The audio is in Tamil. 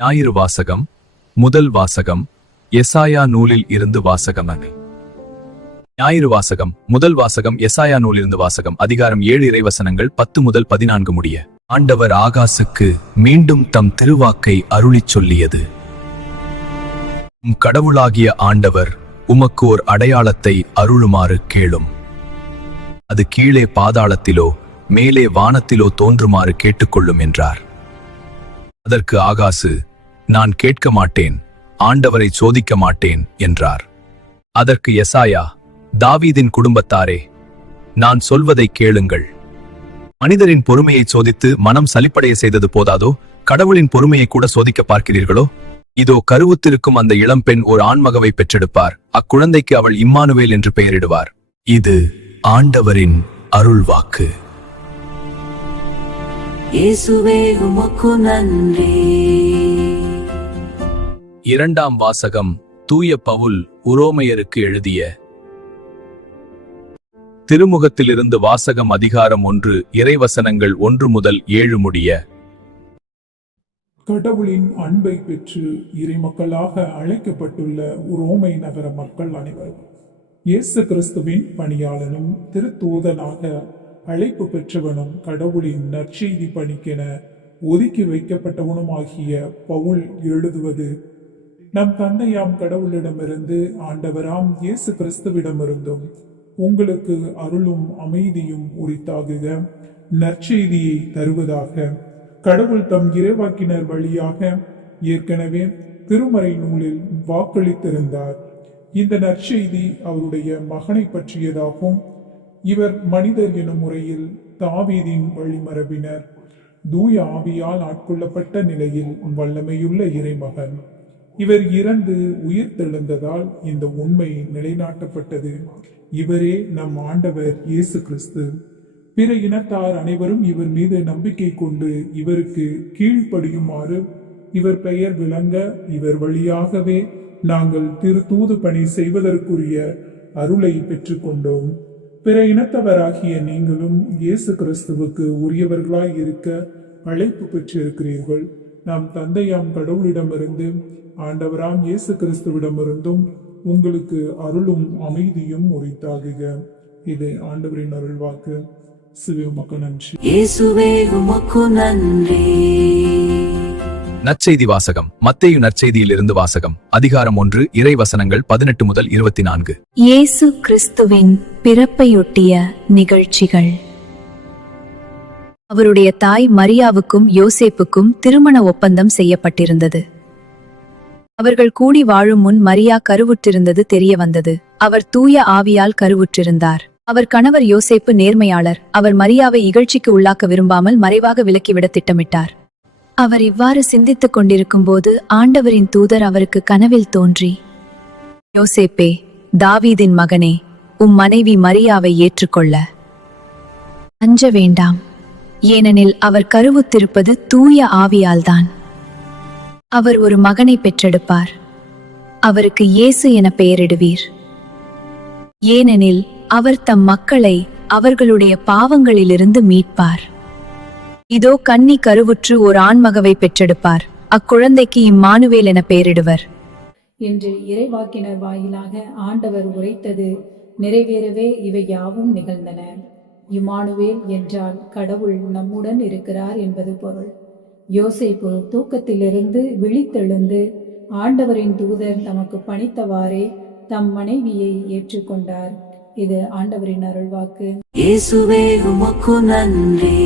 ஞாயிறு வாசகம். முதல் வாசகம் எசாயா நூலில் இருந்து வாசகம். ஞாயிறு வாசகம். முதல் வாசகம் எசாயா நூலிலிருந்து வாசகம். அதிகாரம் 7 இறைவசனங்கள் 10 முதல் 14 முடிய. ஆண்டவர் ஆகாசுக்கு மீண்டும் தம் திருவாக்கை அருளிச் சொல்லியது. உம் கடவுளாகிய ஆண்டவர் உமக்கு ஓர் அடையாளத்தை அருளுமாறு கேளும். அது கீழே பாதாளத்திலோ மேலே வானத்திலோ தோன்றுமாறு கேட்டுக்கொள்ளும் என்றார். அதற்கு ஆகாசு, நான் கேட்க மாட்டேன், ஆண்டவரை சோதிக்க மாட்டேன் என்றார். அதற்கு எசாயா, தாவீதின் குடும்பத்தாரே, நான் சொல்வதை கேளுங்கள். மனிதரின் பொறுமையை சோதித்து மனம் சலிப்படைய செய்தது போதாதோ, கடவுளின் பொறுமையை கூட சோதிக்க பார்க்கிறீர்களோ? இதோ கருவுத்திருக்கும் அந்த இளம்பெண் ஒரு ஆண்மகவை பெற்றெடுப்பார். அக்குழந்தைக்கு அவள் இம்மானுவேல் என்று பெயரிடுவார். இது ஆண்டவரின் அருள்வாக்கு. இயேசுவே உமக்கு நன்றி. இரண்டாம் வாசகம். தூய பவுல் உரோமையருக்கு எழுதிய திருமுகத்திலிருந்து வாசகம். அதிகாரம் 1 இறைவசனங்கள் 1 முதல் 7 முடிய. கடவுளின் அன்பை பெற்று இறைமக்களாக அழைக்கப்பட்டுள்ள உரோமை நகர மக்கள் அனைவரும் இயேசு கிறிஸ்துவின் பணியாளனும் திருத்தூதனாக அழைப்பு பெற்றவனும் கடவுளின் நற்செய்தி பணிக்கென ஒதுக்கி வைக்கப்பட்டவனுமாகிய பவுல் எழுதுவது, நம் தந்தையாம் கடவுளிடமிருந்து ஆண்டவராம் இயேசு கிறிஸ்துவிடமிருந்தும் உங்களுக்கு அருளும் அமைதியும் உரித்தாகுக. நற்செய்தியை தருவதாக கடவுள் தம் இறைவாக்கினர் வழியாக ஏற்கனவே திருமறை நூலில் வாக்களித்திருந்தார். இந்த நற்செய்தி அவருடைய மகனை பற்றியதாகும். இவர் மனிதர் எனும் முறையில் தாவீதின் வழிமரபினர், தூய ஆவியால் ஆட்கொள்ளப்பட்ட நிலையில் வல்லமையுள்ள இறைமகன். இவர் இறந்து உயிர் தெழுந்ததால் இந்த உண்மை நிலைநாட்டப்பட்டது. இவரே நம் ஆண்டவர் இயேசு கிறிஸ்து. பிற இனத்தார் அனைவரும் இவர் மீது நம்பிக்கை கொண்டு இவருக்கு கீழ்ப்படியுமாறு இவர் பெயர் விளங்க இவர் வழியாகவே நாங்கள் திருத்தூது பணி செய்வதற்குரிய அருளை பெற்றுக்கொண்டோம். பிற இனத்தவராகிய நீங்களும் இயேசு கிறிஸ்துவுக்கு உரியவர்களாய் இருக்க அழைப்பு பெற்றிருக்கிறீர்கள். நம் தந்தையாம் கடவுளிடமிருந்து ஆண்டவராம் இயேசு கிறிஸ்துவிடமிருந்தும் உங்களுக்கு அருளும் அமைதியும் உரித்தாகுக. இது ஆண்டவரின் அருள்வாக்கு. சிவமக்கு நன்றி. இயேசுவே உமக்கு நன்றி. நற்செய்தி வாசகம். மத்தேயு நற்செய்தியில் இருந்து வாசகம். அதிகாரம் 1 இறைவசனங்கள் 18 முதல் 24. இயேசு கிறிஸ்துவின் பிறப்பையொட்டிய நிகழ்ச்சிகள். அவருடைய தாய் மரியாவுக்கும் யோசேப்புக்கும் திருமண ஒப்பந்தம் செய்யப்பட்டிருந்தது. அவர்கள் கூடி வாழும் முன் மரியா கருவுற்றிருந்தது தெரிய வந்தது. அவர் தூய ஆவியால் கருவுற்றிருந்தார். அவர் கணவர் யோசேப்பு நேர்மையாளர். அவர் மரியாவை இகழ்ச்சிக்கு உள்ளாக்க விரும்பாமல் மறைவாக விலக்கிவிட திட்டமிட்டார். அவர் இவ்வாறு சிந்தித்துக் கொண்டிருக்கும் போது ஆண்டவரின் தூதர் அவருக்கு கனவில் தோன்றி, யோசேப்பே, தாவீதின் மகனே, உம் மனைவி மரியாவை ஏற்றுக்கொள்ள அஞ்ச வேண்டாம். ஏனெனில் அவர் கருவுற்றிருப்பது தூய ஆவியால்தான். அவர் ஒரு மகனை பெற்றெடுப்பார். அவருக்கு இயேசு என பெயரிடுவீர். ஏனெனில் அவர் தம் மக்களை அவர்களுடைய பாவங்களிலிருந்து மீட்பார். இதோ கன்னி கருவுற்று ஒரு ஆண்மகவை பெற்றெடுப்பார். அக்குழந்தைக்கு இம்மானுவேல் என பெயரிடுவர் என்று இறைவாக்கினர் வாயிலாக ஆண்டவர் உரைத்தது நிறைவேறவே இவை யாவும் நிகழ்ந்தன. இம்மானுவேல் என்றால் கடவுள் நம்முடன் இருக்கிறார் என்பது பொருள். யோசேப்பு தூக்கத்திலிருந்து விழித்தெழுந்து ஆண்டவரின் தூதர் தமக்கு பணித்தவாறே தம் மனைவியை ஏற்றுக்கொண்டார். இது ஆண்டவரின் அருள்வாக்கு. இயேசுவே உமக்கு நன்றி.